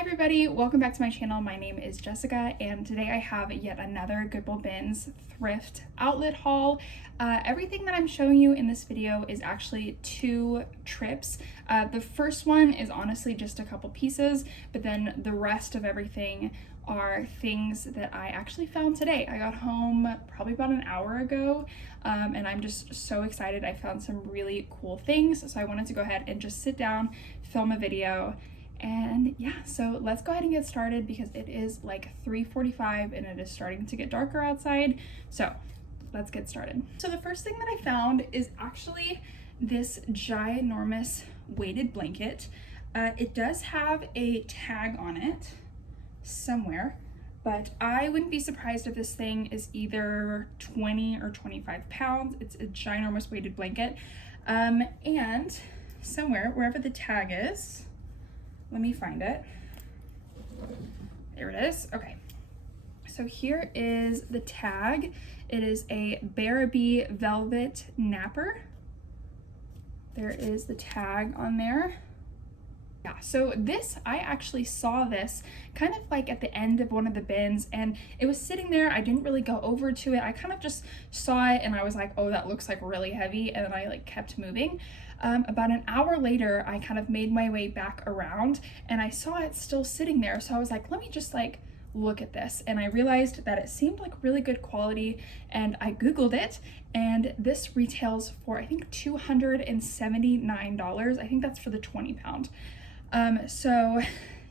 everybody, welcome back to my channel. My name is Jessica and today I have yet another Goodwill Bins Thrift outlet haul. Everything that I'm showing you in this video is actually two trips. The first one is honestly just a couple pieces, but then the rest of everything are things that I actually found today. I got home probably about an hour ago and I'm just so excited. I found some really cool things, so I wanted to go ahead and just sit down, film a video. And yeah, so let's go ahead and get started because it is like 3:45 and it is starting to get darker outside. So let's get started. So the first thing that I found is actually this ginormous weighted blanket. It does have a tag on it somewhere, but I wouldn't be surprised if this thing is either 20 or 25 pounds. It's a ginormous weighted blanket. And somewhere, wherever the tag is, let me find it. There it is. Okay. So here is the tag. It is a Barabee velvet napper. There is the tag on there. Yeah, so this, I actually saw this kind of like at the end of one of the bins and it was sitting there. I didn't really go over to it. I kind of just saw it and I was like, oh, that looks like really heavy. And then I like kept moving. About an hour later, I kind of made my way back around and I saw it still sitting there. So I was like, let me just like look at this. And I realized that it seemed like really good quality and I Googled it and this retails for, I think, $279. I think that's for the 20 pound. So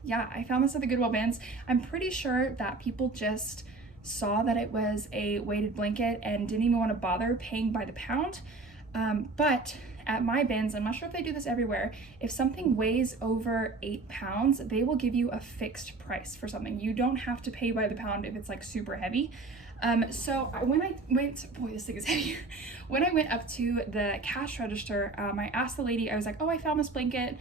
yeah, I found this at the Goodwill Bins. I'm pretty sure that people just saw that it was a weighted blanket and didn't even want to bother paying by the pound. But at my bins, I'm not sure if they do this everywhere, if something weighs over 8 pounds, they will give you a fixed price for something. You don't have to pay by the pound if it's like super heavy. So when I went, boy, this thing is heavy. When I went up to the cash register, I asked the lady, I was like, oh, I found this blanket.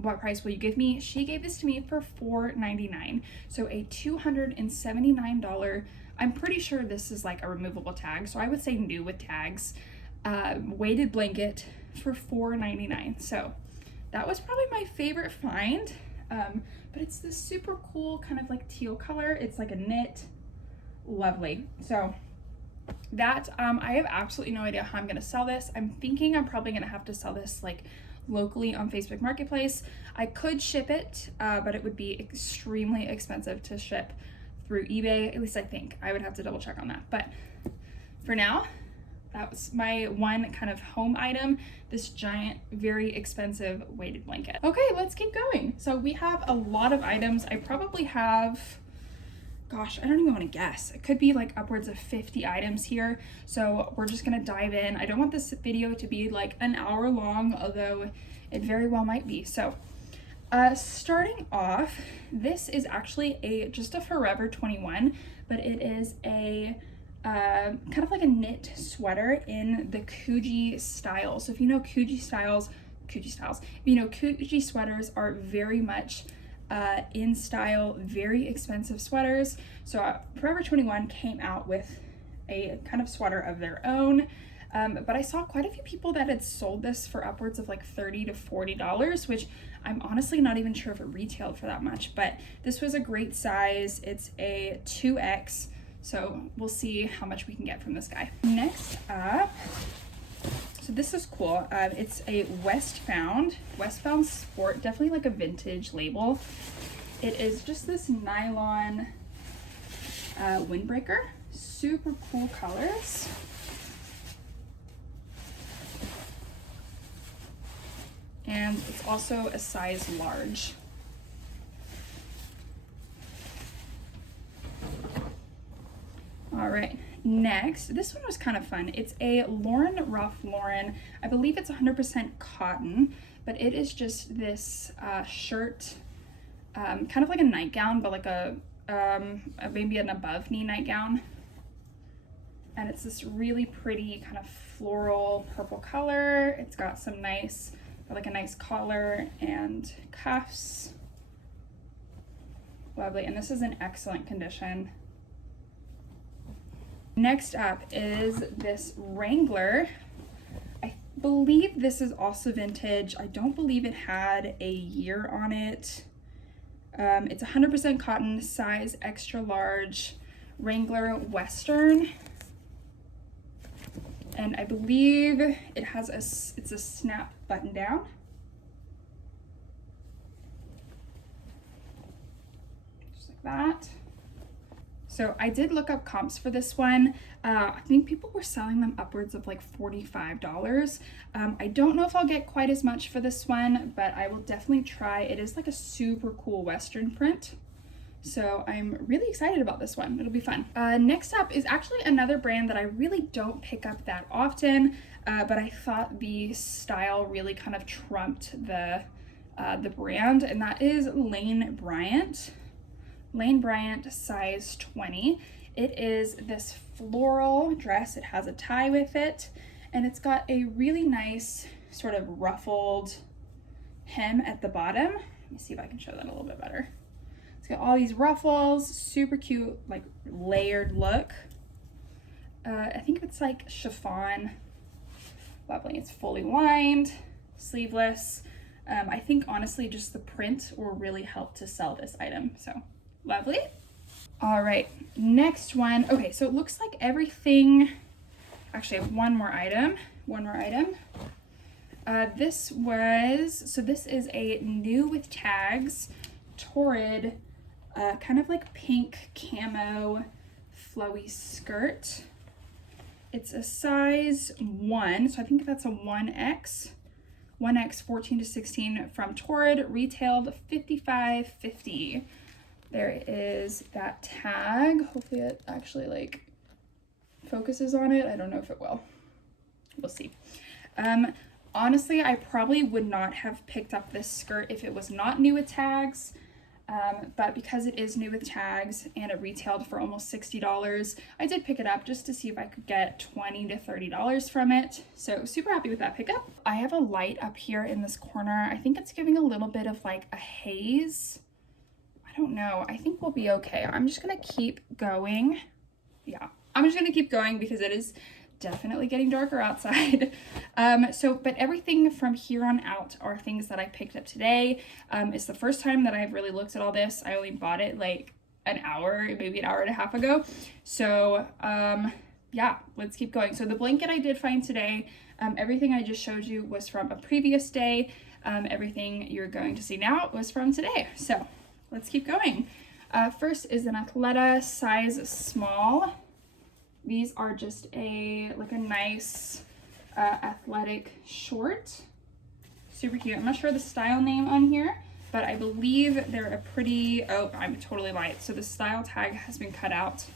What price will you give me? She gave this to me for $4.99. So a $279. I'm pretty sure this is like a removable tag. So I would say new with tags. Weighted blanket for $4.99. So that was probably my favorite find. But it's this super cool kind of like teal color. It's like a knit. Lovely. So that, I have absolutely no idea how I'm gonna sell this. I'm thinking I'm probably gonna have to sell this like locally on Facebook Marketplace. I could ship it, but it would be extremely expensive to ship through eBay. At least I think. I would have to double check on that. But for now, that was my one kind of home item, this giant, very expensive weighted blanket. Okay, let's keep going. So we have a lot of items. I probably have, gosh, I don't even want to guess. It could be like upwards of 50 items here. So we're just gonna dive in. I don't want this video to be like an hour long, although it very well might be. So starting off, this is actually just a Forever 21, but it is a kind of like a knit sweater in the Coogi style. So if you know Coogi styles, if you know Coogi sweaters are very much in style, very expensive sweaters. So Forever 21 came out with a kind of sweater of their own, but I saw quite a few people that had sold this for upwards of like $30 to $40, which I'm honestly not even sure if it retailed for that much, but this was a great size. It's a 2X, so we'll see how much we can get from this guy. Next up, so this is cool. It's a Westbound Sport, definitely like a vintage label. It is just this nylon windbreaker, super cool colors. And it's also a size large. All right, next, this one was kind of fun. It's a Ralph Lauren. I believe it's 100% cotton, but it is just this shirt, kind of like a nightgown, but like a maybe an above knee nightgown. And it's this really pretty kind of floral purple color. It's got some nice, like a nice collar and cuffs. Lovely, and this is in excellent condition. Next up is this Wrangler. I believe this is also vintage. I don't believe it had a year on it. It's 100% cotton, size extra large, Wrangler Western. And I believe it has it's a snap button down. Just like that. So I did look up comps for this one. I think people were selling them upwards of like $45. I don't know if I'll get quite as much for this one, but I will definitely try. It is like a super cool Western print. So I'm really excited about this one. It'll be fun. Next up is actually another brand that I really don't pick up that often, but I thought the style really kind of trumped the brand, and that is Lane Bryant. Lane Bryant, size 20. It is this floral dress. It has a tie with it, and it's got a really nice sort of ruffled hem at the bottom. Let me see if I can show that a little bit better. It's got all these ruffles, super cute, like layered look. I think it's like chiffon. Lovely. It's fully lined, sleeveless. I think honestly just the print will really help to sell this item. So lovely. All right, next one. Okay, so it looks like everything, actually I have one more item. This is a new with tags, Torrid, kind of like pink camo flowy skirt. It's a size 1, so I think that's a 1X. 1X 14 to 16 from Torrid, retailed $55.50. There is that tag. Hopefully it actually like focuses on it. I don't know if it will. We'll see. Honestly, I probably would not have picked up this skirt if it was not new with tags. But because it is new with tags and it retailed for almost $60, I did pick it up just to see if I could get $20 to $30 from it. So super happy with that pickup. I have a light up here in this corner. I think it's giving a little bit of like a haze. I don't know. I think we'll be okay. I'm just gonna keep going. Yeah, I'm just gonna keep going because it is definitely getting darker outside. But everything from here on out are things that I picked up today. It's the first time that I've really looked at all this. I only bought it like an hour, maybe an hour and a half ago. So yeah, let's keep going. So the blanket I did find today, everything I just showed you was from a previous day. Everything you're going to see now was from today. So let's keep going. First is an Athleta size small. These are just a nice athletic short. Super cute. I'm not sure the style name on here, but I believe they're a pretty, oh, I'm totally light. So the style tag has been cut out.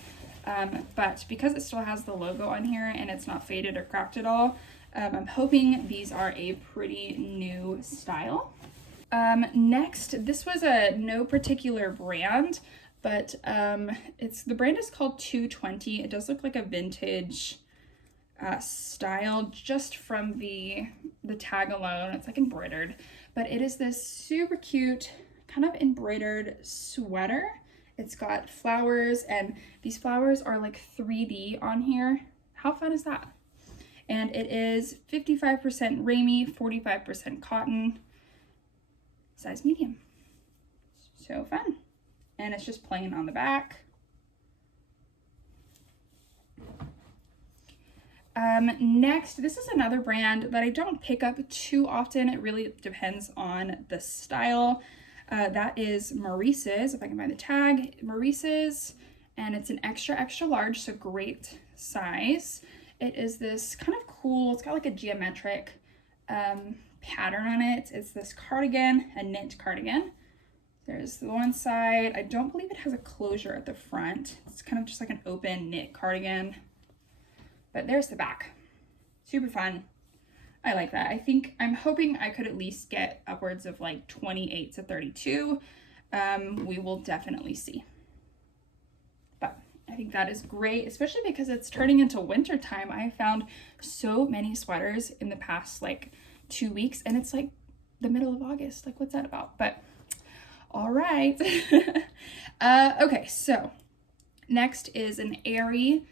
But because it still has the logo on here and it's not faded or cracked at all, I'm hoping these are a pretty new style. Next, this was a no particular brand, but the brand is called 220. It does look like a vintage style just from the tag alone. It's like embroidered, but it is this super cute kind of embroidered sweater. It's got flowers, and these flowers are like 3D on here. How fun is that? And it is 55% Ramie, 45% cotton, size medium. So fun. And it's just plain on the back. Next, this is another brand that I don't pick up too often. It really depends on the style. That is Maurice's, if I can find the tag. Maurice's, and it's an extra large, so great size. It is this kind of cool, it's got like a geometric pattern on it. It's this cardigan, a knit cardigan. There's the one side. I don't believe it has a closure at the front. It's kind of just like an open knit cardigan. But there's the back. Super fun. I like that. I'm hoping I could at least get upwards of like 28 to 32. We will definitely see. But I think that is great, especially because it's turning into winter time. I found so many sweaters in the past like 2 weeks, and it's like the middle of August. Like, what's that about? But all right. Okay, so next is an Aerie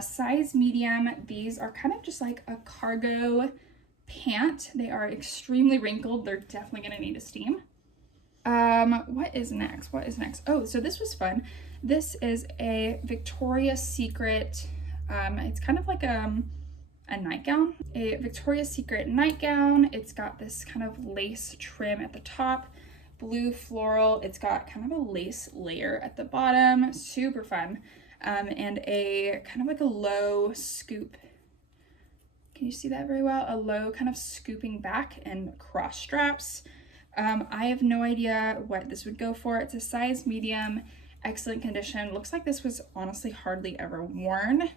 size medium. These are kind of just like a cargo pant. They are extremely wrinkled. They're definitely gonna need a steam. What is next? What is next? Oh, so this was fun. This is a Victoria's Secret, it's kind of like a nightgown, a Victoria's Secret nightgown. It's got this kind of lace trim at the top, blue floral. It's got kind of a lace layer at the bottom, super fun. And a kind of like a low scoop. Can you see that very well? A low kind of scooping back and cross straps. I have no idea what this would go for. It's a size medium, excellent condition. Looks like this was honestly hardly ever worn.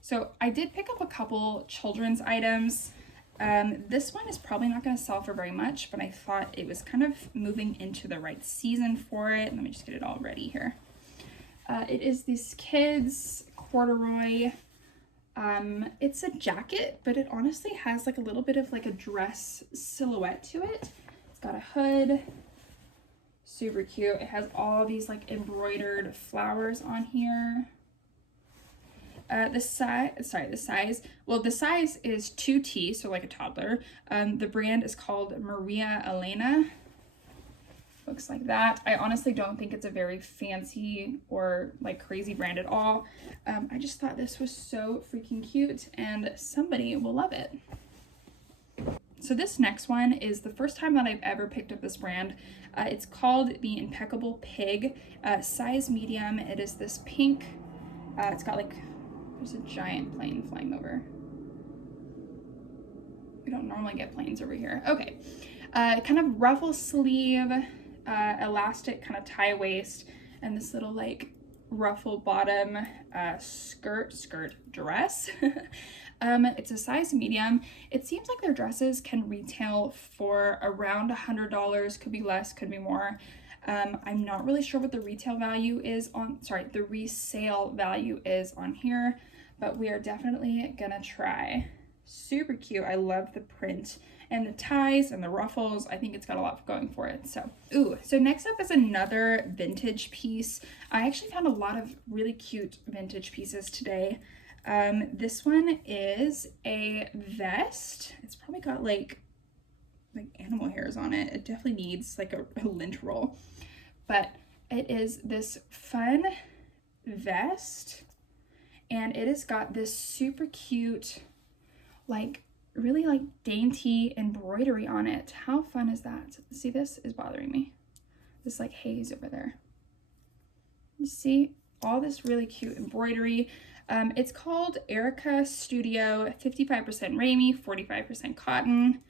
So I did pick up a couple children's items. This one is probably not going to sell for very much, but I thought it was kind of moving into the right season for it. Let me just get it all ready here. It is this kids corduroy. It's a jacket, but it honestly has like a little bit of like a dress silhouette to it. It's got a hood, super cute. It has all these like embroidered flowers on here. The size is 2T, so like a toddler. The brand is called Maria Elena. Looks like that. I honestly don't think it's a very fancy or like crazy brand at all. I just thought this was so freaking cute and somebody will love it. So this next one is the first time that I've ever picked up this brand. It's called the Impeccable Pig, size medium. It is this pink, it's got like, there's a giant plane flying over. We don't normally get planes over here. Okay, kind of ruffle sleeve, elastic kind of tie waist, and this little like ruffle bottom skirt dress. It's a size medium. It seems like their dresses can retail for around $100, could be less, could be more. I'm not really sure what the retail value is on, the resale value is on here, but we are definitely gonna try. Super cute. I love the print and the ties and the ruffles. I think it's got a lot going for it. So next up is another vintage piece. I actually found a lot of really cute vintage pieces today. This one is a vest. It's probably got like animal hairs on it. It definitely needs like a lint roll, but it is this fun vest, and it has got this super cute, like really like dainty embroidery on it. How fun is that? See, this is bothering me. This like haze over there. You see all this really cute embroidery. It's called Erica Studio, 55% Ramie, 45% cotton.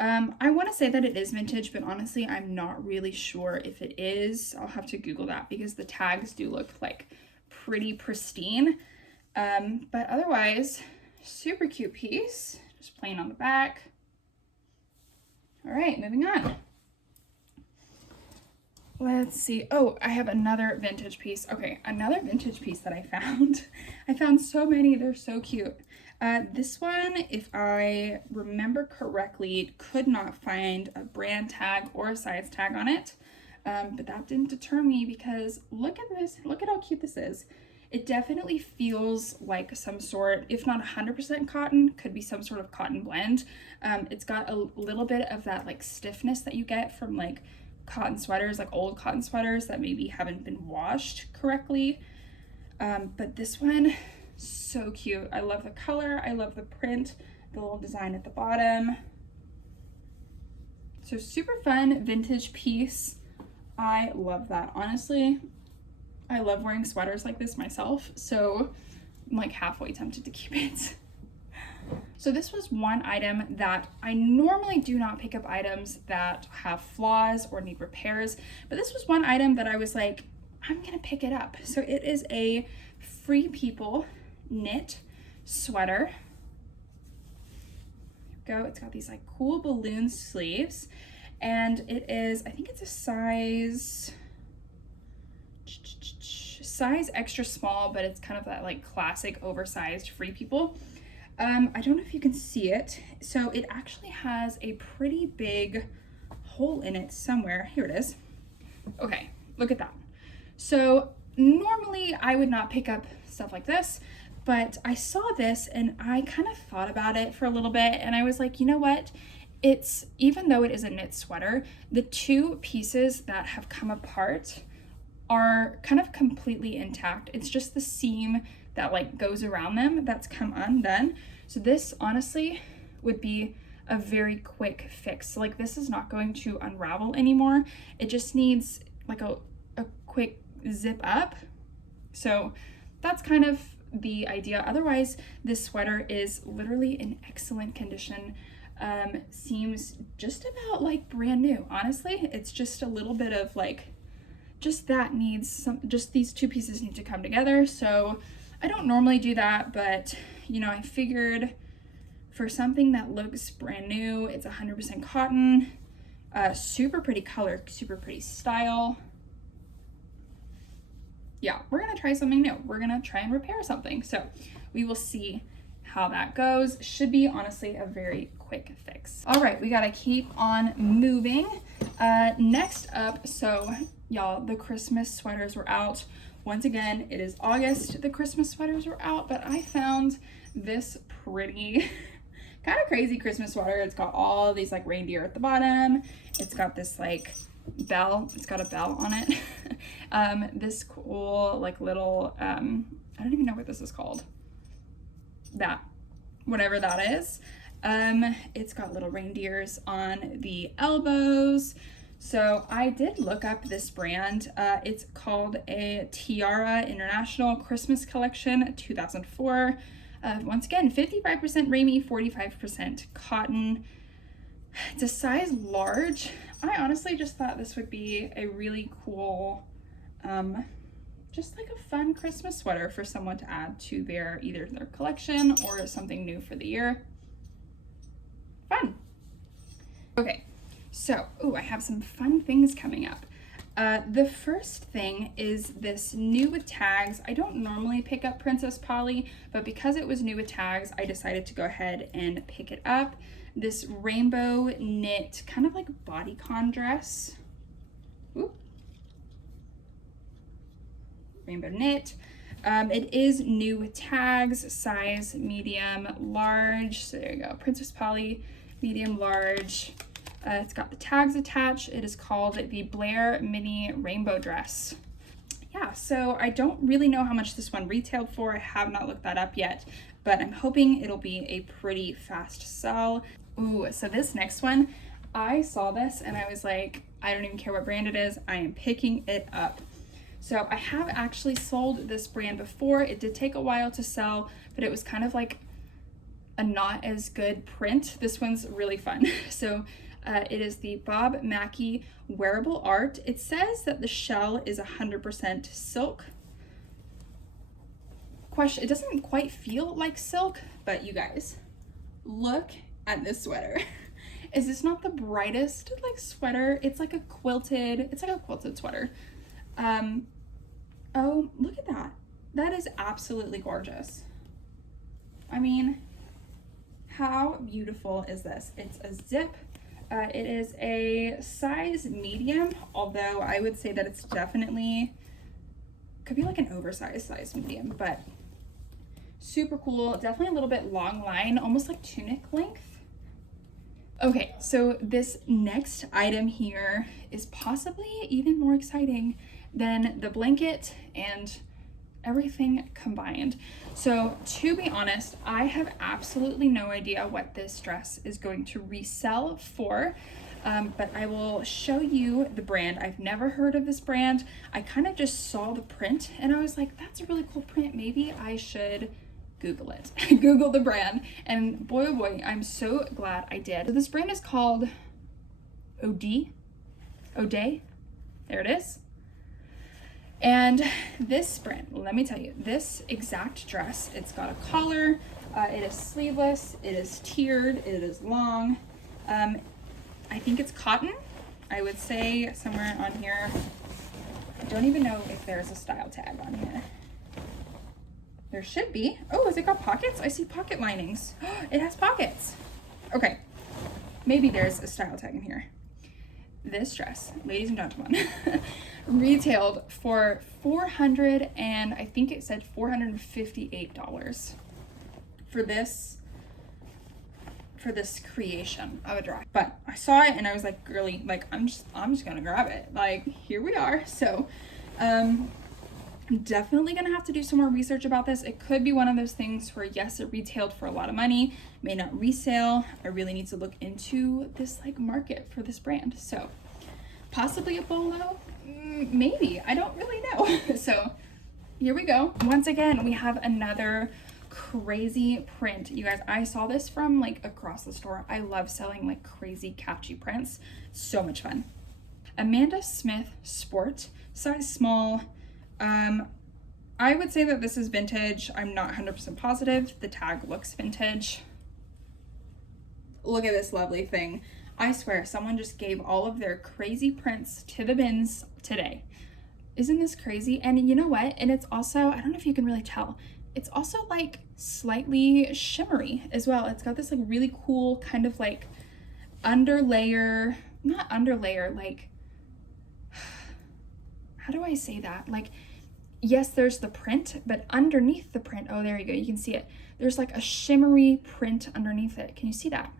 I want to say that it is vintage, but honestly, I'm not really sure if it is. I'll have to Google that because the tags do look like pretty pristine. But otherwise, super cute piece. Just plain on the back. All right, moving on. Let's see. Oh, I have another vintage piece. Okay, another vintage piece that I found. I found so many. They're so cute. This one, if I remember correctly, could not find a brand tag or a size tag on it. But that didn't deter me because look at this. Look at how cute this is. It definitely feels like some sort, if not 100% cotton, could be some sort of cotton blend. It's got a little bit of that like stiffness that you get from like cotton sweaters, like old cotton sweaters that maybe haven't been washed correctly. But this one, so cute. I love the color. I love the print, the little design at the bottom. So super fun vintage piece. I love that. Honestly, I love wearing sweaters like this myself, so I'm like halfway tempted to keep it. So this was one item that I normally do not pick up items that have flaws or need repairs, but this was one item that I was like, I'm gonna pick it up. So it is a Free People knit sweater. There we go. It's got these like cool balloon sleeves, and it is, I think it's a size extra small, but it's kind of that like classic oversized Free People. I don't know if you can see it. So it actually has a pretty big hole in it somewhere. Here it is. Okay, look at that. So normally I would not pick up stuff like this, but I saw this and I kind of thought about it for a little bit, and I was like, you know what? it's, even though it is a knit sweater, the two pieces that have come apart are kind of completely intact. It's just the seam that like goes around them that's come undone. So this honestly would be a very quick fix. So, like, this is not going to unravel anymore. It just needs like a quick zip up. So that's kind of the idea. Otherwise, this sweater is literally in excellent condition. Seems just about like brand new. Honestly, it's just a little bit of like, just that needs some, just these two pieces need to come together. So I don't normally do that, but you know, I figured for something that looks brand new, it's 100% cotton, super pretty color, super pretty style. Yeah, we're gonna try something new. We're gonna try and repair something. So we will see how that goes. Should be honestly a very quick fix. All right, we gotta keep on moving. Next up, so y'all, the Christmas sweaters were out. Once again, it is August, the Christmas sweaters were out, but I found this pretty, kind of crazy Christmas sweater. It's got all these like reindeer at the bottom. It's got this like bell, it's got a bell on it. This cool like little, I don't even know what this is called. That, whatever that is. It's got little reindeers on the elbows. So I did look up this brand. It's called a Tiara International Christmas Collection 2004. Once again, 55% Ramie, 45% cotton. It's a size large. I honestly just thought this would be a really cool, just like a fun Christmas sweater for someone to add to their, either their collection or something new for the year. Fun. Okay. So, I have some fun things coming up. The first thing is this new with tags. I don't normally pick up Princess Polly, but because it was new with tags, I decided to go ahead and pick it up. This rainbow knit, kind of like bodycon dress. Ooh. Rainbow knit. It is new with tags, size medium, large. So there you go, Princess Polly, medium, large. It's got the tags attached. It is called the Blair Mini Rainbow Dress. Yeah, so I don't really know how much this one retailed for. I have not looked that up yet, but I'm hoping it'll be a pretty fast sell. Ooh, so this next one, I saw this and I was like, I don't even care what brand it is. I am picking it up. So I have actually sold this brand before. It did take a while to sell, but it was kind of like a not as good print. This one's really fun. So it is the Bob Mackie Wearable Art. It says that the shell is 100% silk. Question, it doesn't quite feel like silk, but you guys, look at this sweater. Is this not the brightest like sweater? It's like a quilted sweater. Oh, look at that. That is absolutely gorgeous. I mean, how beautiful is this? It's a zip. It is a size medium, although I would say that it's definitely, could be like an oversized size medium, but super cool. Definitely a little bit long line, almost like tunic length. Okay, so this next item here is possibly even more exciting than the blanket and everything combined. So to be honest, I have absolutely no idea what this dress is going to resell for, but I will show you the brand. I've never heard of this brand. I kind of just saw the print and I was like, that's a really cool print. Maybe I should Google it. Google the brand, and boy oh boy, I'm so glad I did. So this brand is called Ody. There it is. And this brand, let me tell you, this exact dress, it's got a collar, it is sleeveless, it is tiered, it is long. I think it's cotton. I would say somewhere on here. I don't even know if there's a style tag on here. There should be. Oh, has it got pockets? I see pocket linings. It has pockets. Okay, maybe there's a style tag in here. This dress, ladies and gentlemen, retailed for $400 and I think it said $458 for this for this creation of a dress, but I saw it and I was like, girly, like I'm just gonna grab it. Like, here we are. So I'm definitely gonna have to do some more research about this. It could be one of those things where, yes, it retailed for a lot of money, may not resale. I really need to look into this like market for this brand. So possibly a bolo, maybe, I don't really know. So here we go. Once again, we have another crazy print. You guys, I saw this from like across the store. I love selling like crazy catchy prints. So much fun. Amanda Smith Sport, size small. I would say that this is vintage. I'm not 100% positive. The tag looks vintage. Look at this lovely thing. I swear someone just gave all of their crazy prints to the bins today. Isn't this crazy? And you know what? And it's also, I don't know if you can really tell, it's also like slightly shimmery as well. It's got this like really cool kind of like underlayer, not underlayer, like, how do I say that? Like, yes, there's the print, but underneath the print, oh, there you go, you can see it. There's like a shimmery print underneath it. Can you see that?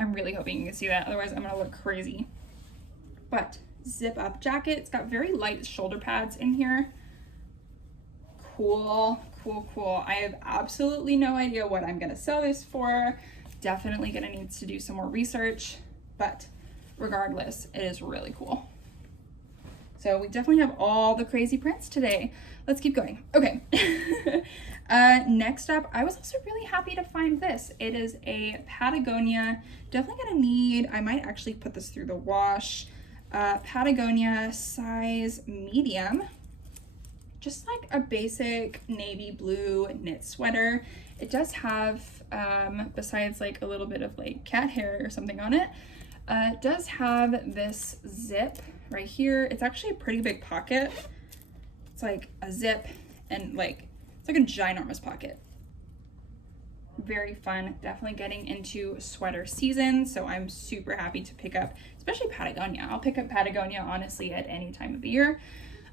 I'm really hoping you can see that, otherwise I'm gonna look crazy. But zip up jacket, it's got very light shoulder pads in here. Cool, cool, cool. I have absolutely no idea what I'm gonna sell this for. Definitely gonna need to do some more research, but regardless, it is really cool. So we definitely have all the crazy prints today. Let's keep going. Okay. Next up, I was also really happy to find this. It is a Patagonia, definitely gonna need, I might actually put this through the wash. Patagonia size medium. Just like a basic navy blue knit sweater. It does have, besides like a little bit of like cat hair or something on it, it does have this zip right here. It's actually a pretty big pocket. It's like a zip and like, it's like a ginormous pocket. Very fun, definitely getting into sweater season. So I'm super happy to pick up, especially Patagonia. I'll pick up Patagonia honestly at any time of the year.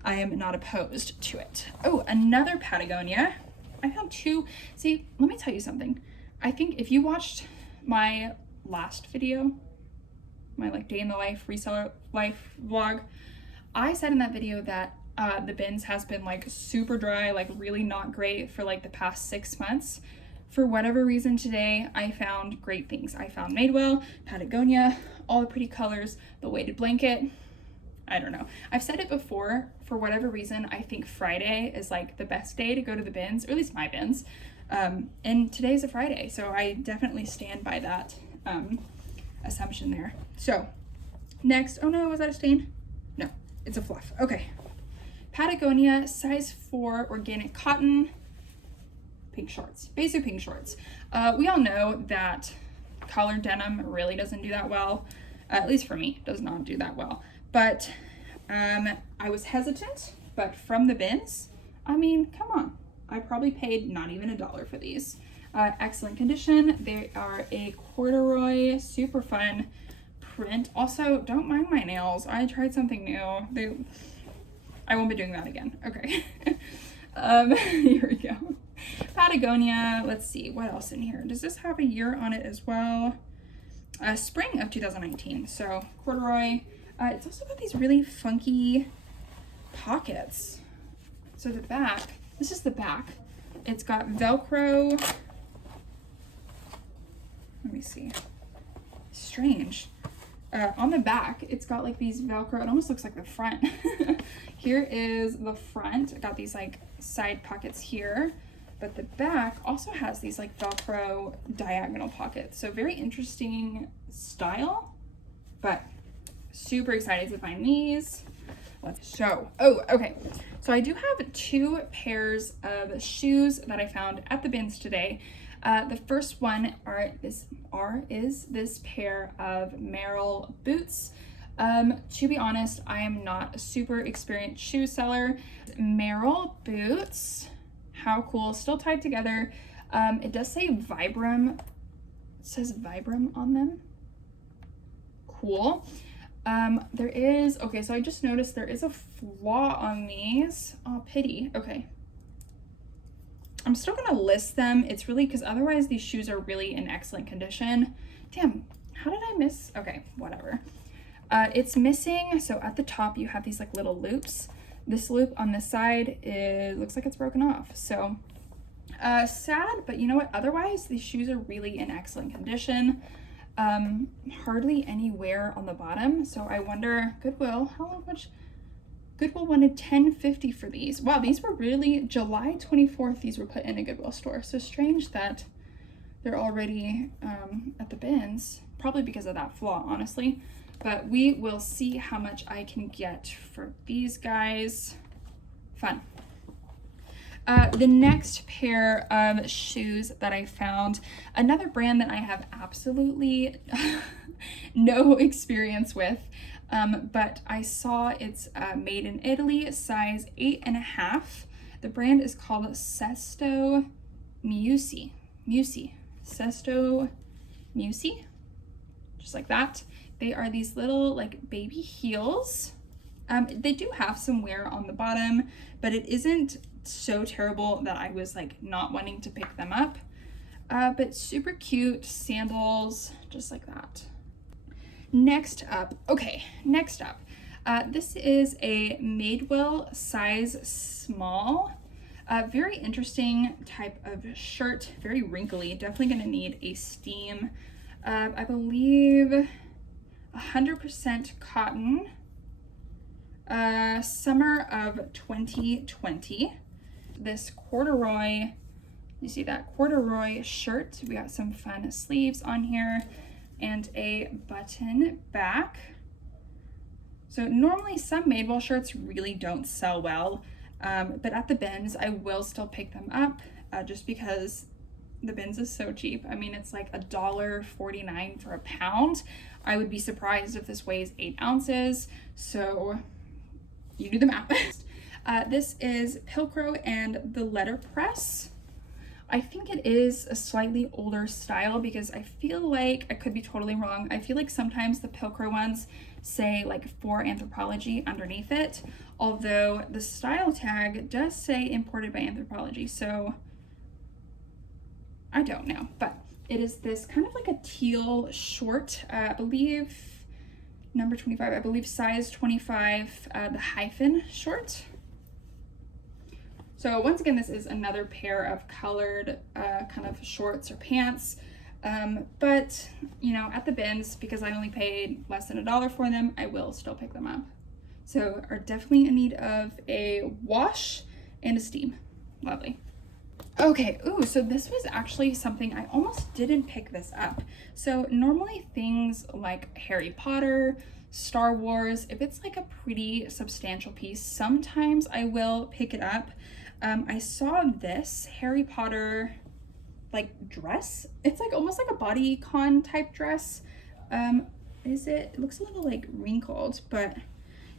I am not opposed to it. Oh, another Patagonia. I found two. See, let me tell you something. I think if you watched my last video, my like day in the life reseller life vlog, I said in that video that the bins has been like super dry, like really not great for like the past 6 months. For whatever reason today, I found great things. I found Madewell, Patagonia, all the pretty colors, the weighted blanket. I don't know. I've said it before, for whatever reason, I think Friday is like the best day to go to the bins, or at least my bins. And today's a Friday, so I definitely stand by that assumption there. So next, oh no, was that a stain? No, it's a fluff. Okay. Patagonia size 4 organic cotton, pink shorts, basic pink shorts. We all know that collared denim really doesn't do that well. At least for me, does not do that well. But I was hesitant, but from the bins, I mean, come on. I probably paid not even $1 for these. Excellent condition. They are a corduroy, super fun print. Also, don't mind my nails. I tried something new. I won't be doing that again. Okay. Here we go. Patagonia. Let's see what else in here. Does this have a year on it as well? Spring of 2019. So corduroy. It's also got these really funky pockets. So the back, this is the back. It's got Velcro. Let me see. Strange. On the back, it's got like these Velcro. It almost looks like the front. Here is the front. It got these like side pockets here. But the back also has these like Velcro diagonal pockets. So very interesting style, but super excited to find these. Okay. So I do have 2 pairs of shoes that I found at the bins today. The first one is this pair of Merrell Boots. To be honest, I am not a super experienced shoe seller. Merrell Boots, how cool, still tied together. It does say Vibram, it says Vibram on them. Cool. So I just noticed there is a flaw on these. Oh, pity. Okay. I'm still gonna list them. It's really because otherwise these shoes are really in excellent condition. Damn, how did I miss? Okay, whatever. It's missing, so at the top you have these like little loops. This loop on this side looks like it's broken off. So sad, but you know what? Otherwise, these shoes are really in excellent condition. Hardly any wear on the bottom. So I wonder, Goodwill, how much? Goodwill wanted $10.50 for these. Wow, these were really July 24th. These were put in a Goodwill store. So strange that they're already at the bins. Probably because of that flaw, honestly. But we will see how much I can get for these guys. Fun. The next pair of shoes that I found, another brand that I have absolutely no experience with, but I saw it's made in Italy, size 8.5. The brand is called Sesto Muci. Sesto Muci, just like that. They are these little like baby heels. They do have some wear on the bottom, but it isn't so terrible that I was like not wanting to pick them up. But super cute sandals, just like that. Next up, this is a Madewell size small. Very interesting type of shirt, very wrinkly, definitely gonna need a steam. I believe 100% cotton, summer of 2020. This corduroy, you see that corduroy shirt. We got some fun sleeves on here and a button back. So normally some Madewell shirts really don't sell well, but at the bins I will still pick them up just because the bins is so cheap. I mean, it's like $1.49 for a pound. I would be surprised if this weighs 8 ounces. So you do the math. This is Pilcrow and the letterpress. I think it is a slightly older style because I feel like, I could be totally wrong, I feel like sometimes the Pilcrow ones say like for Anthropology underneath it, although the style tag does say imported by Anthropology, so I don't know. But it is this kind of like a teal short, I believe number 25, I believe size 25, the hyphen short. So once again, this is another pair of colored kind of shorts or pants, but you know, at the bins, because I only paid less than $1 for them, I will still pick them up. So are definitely in need of a wash and a steam. Lovely. Okay, ooh, so this was actually something I almost didn't pick this up. So normally things like Harry Potter, Star Wars, if it's like a pretty substantial piece, sometimes I will pick it up. I saw this Harry Potter like dress. It's like almost like a bodycon type dress. It looks a little like wrinkled, but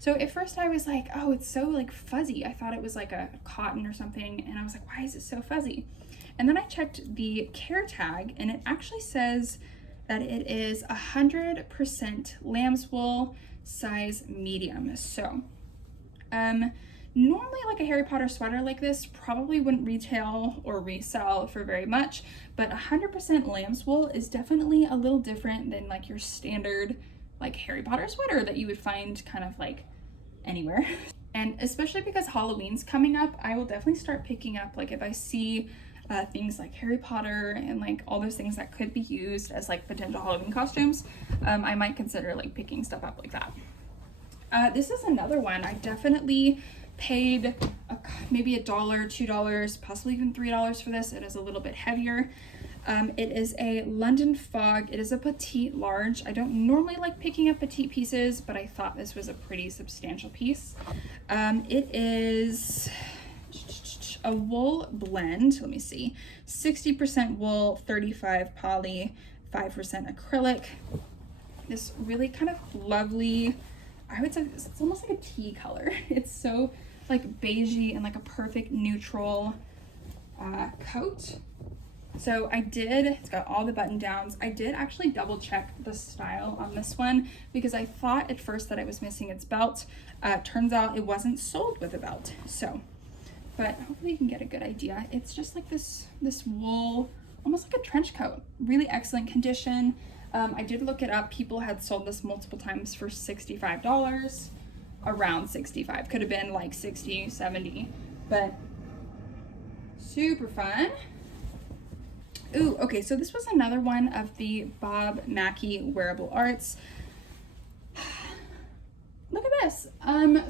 so at first I was like, oh, it's so like fuzzy. I thought it was like a cotton or something, and I was like, why is it so fuzzy? And then I checked the care tag, and it actually says that it is 100% lamb's wool, size medium. So normally like a Harry Potter sweater like this probably wouldn't retail or resell for very much, but 100% lamb's wool is definitely a little different than like your standard like Harry Potter sweater that you would find kind of like anywhere. And especially because Halloween's coming up, I will definitely start picking up, like if I see things like Harry Potter and like all those things that could be used as like potential Halloween costumes, I might consider like picking stuff up like that. This is another one. I definitely paid maybe $1, $2, possibly even $3 for this. It is a little bit heavier. It is a London Fog. It is a petite large. I don't normally like picking up petite pieces, but I thought this was a pretty substantial piece. It is a wool blend. Let me see. 60% wool, 35 poly, 5% acrylic. This really kind of lovely, I would say it's almost like a tea color. It's so like beigey and like a perfect neutral coat. So it's got all the button downs. I did actually double check the style on this one because I thought at first that it was missing its belt. Turns out it wasn't sold with a belt. So but hopefully you can get a good idea. It's just like this wool, almost like a trench coat. Really excellent condition. I did look it up. People had sold this multiple times for $65, around 65. Could have been like 60, 70, but super fun. Ooh, okay, so this was another one of the Bob Mackie wearable arts. Look at this.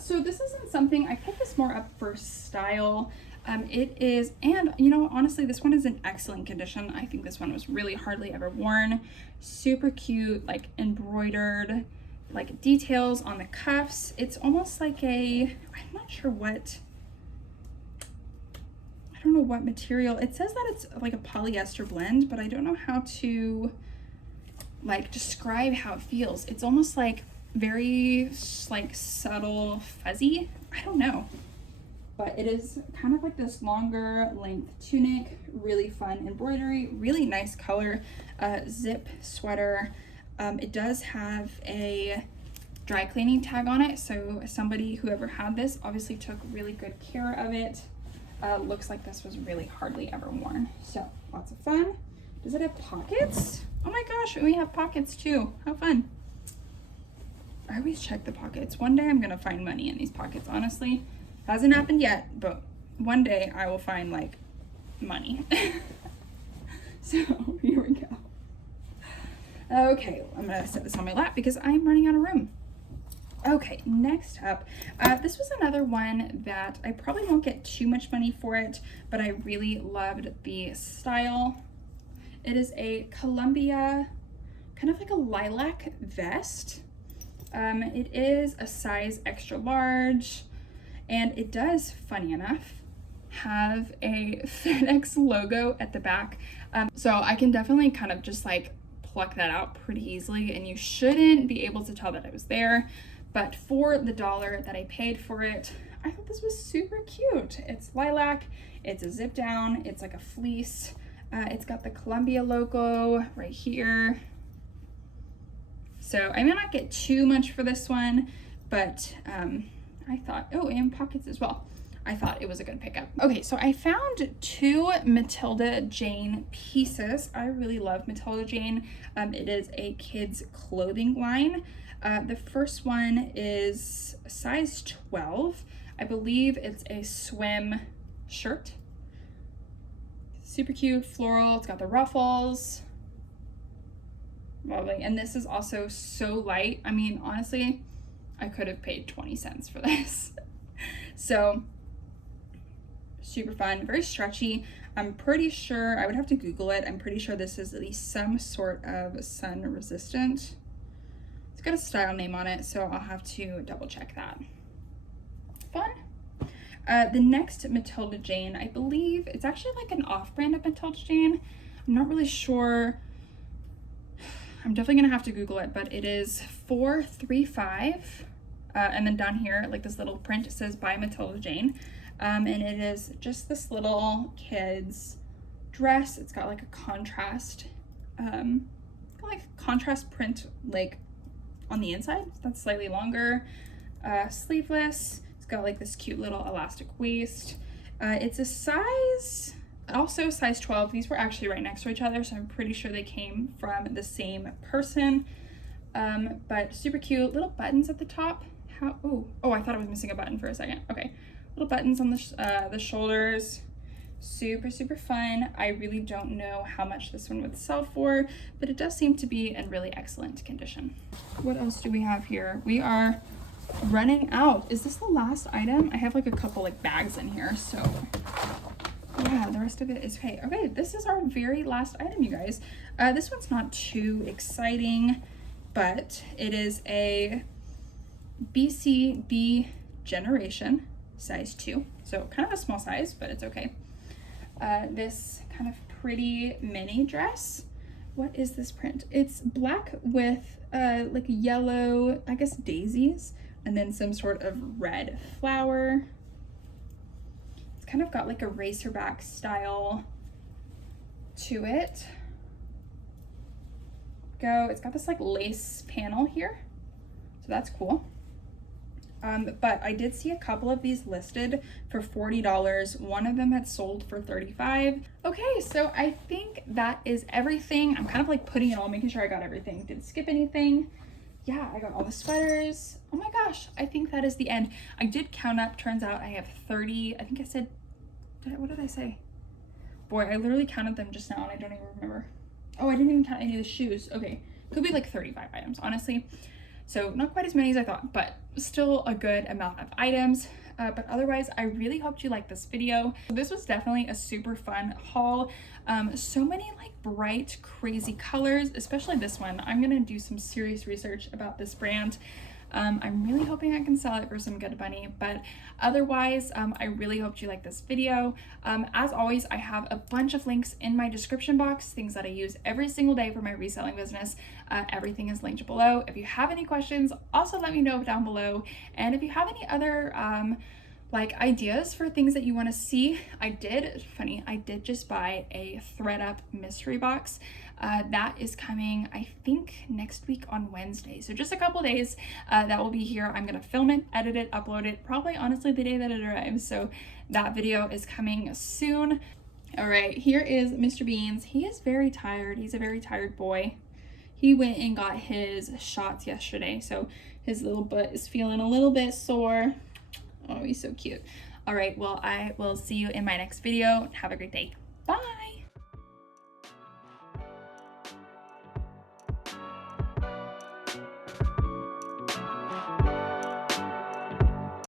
So this isn't something, I picked this more up for style. It is, and you know, honestly, this one is in excellent condition. I think this one was really hardly ever worn. Super cute, like embroidered, like details on the cuffs. It's almost like a, I'm not sure what, I don't know what material. It says that it's like a polyester blend, but I don't know how to like describe how it feels. It's almost like very like subtle fuzzy. I don't know. But it is kind of like this longer length tunic, really fun embroidery, really nice color, zip sweater. It does have a dry cleaning tag on it, so somebody, whoever had this, obviously took really good care of it. Looks like this was really hardly ever worn. So lots of fun. Does it have pockets? Oh my gosh, we have pockets too. How fun. I always check the pockets. One day I'm gonna find money in these pockets, honestly. Hasn't happened yet, but one day I will find like money. So here we go. Okay, I'm gonna set this on my lap because I'm running out of room. Okay, next up, this was another one that I probably won't get too much money for it, but I really loved the style. It is a Columbia, kind of like a lilac vest. It is a size extra large. And it does, funny enough, have a FedEx logo at the back. So I can definitely kind of just like pluck that out pretty easily, and you shouldn't be able to tell that it was there. But for the $1 that I paid for it, I thought this was super cute. It's lilac, it's a zip down, it's like a fleece. It's got the Columbia logo right here. So I may not get too much for this one, but I thought, oh, and pockets as well. I thought it was a good pickup. Okay, so I found 2 Matilda Jane pieces. I really love Matilda Jane. It is a kids clothing line. The first one is size 12. I believe it's a swim shirt. Super cute, floral. It's got the ruffles. Lovely. And this is also so light. I mean, honestly, I could have paid 20 cents for this. So super fun, very stretchy. I'm pretty sure, I would have to Google it. I'm pretty sure this is at least some sort of sun resistant. It's got a style name on it, so I'll have to double check that. Fun. The next Matilda Jane, I believe it's actually like an off-brand of Matilda Jane. I'm not really sure. I'm definitely gonna have to Google it, but it is 435. And then down here, like this little print, it says by Matilda Jane. And it is just this little kid's dress. It's got like a contrast, print like on the inside. That's slightly longer, sleeveless. It's got like this cute little elastic waist. It's a size, also size 12. These were actually right next to each other, so I'm pretty sure they came from the same person. But super cute, little buttons at the top. Oh, I thought I was missing a button for a second. Okay, little buttons on the shoulders. Super, super fun. I really don't know how much this one would sell for, but it does seem to be in really excellent condition. What else do we have here? We are running out. Is this the last item? I have like a couple like bags in here, so yeah, the rest of it is okay. Okay, this is our very last item, you guys. This one's not too exciting, but it is a BCB Generation size 2. So kind of a small size, but it's okay. This kind of pretty mini dress. What is this print? It's black with like yellow, I guess, daisies, and then some sort of red flower. It's kind of got like a racerback style to it. It's got this like lace panel here, so that's cool. But I did see a couple of these listed for $40. One of them had sold for $35. Okay, so I think that is everything. I'm kind of like putting it all, making sure I got everything. Didn't skip anything. Yeah, I got all the sweaters. Oh my gosh, I think that is the end. I did count up, turns out I have 30, I think I said, what did I say? Boy, I literally counted them just now and I don't even remember. Oh, I didn't even count any of the shoes. Okay, could be like 35 items, honestly. So not quite as many as I thought, but still a good amount of items. But otherwise, I really hoped you liked this video. This was definitely a super fun haul. So many like bright, crazy colors, especially this one. I'm gonna do some serious research about this brand. I'm really hoping I can sell it for some good money, but otherwise, I really hoped you liked this video. As always, I have a bunch of links in my description box, things that I use every single day for my reselling business. Everything is linked below. If you have any questions, also let me know down below. And if you have any other like ideas for things that you want to see, I did just buy a thread up mystery box. That is coming, I think, next week on Wednesday. So just a couple days, that will be here. I'm gonna film it, edit it, upload it, probably honestly the day that it arrives. So that video is coming soon. All right, here is Mr. Beans. He is very tired. He's a very tired boy. He went and got his shots yesterday, so his little butt is feeling a little bit sore. Oh, he's so cute. All right, well, I will see you in my next video. Have a great day. Bye.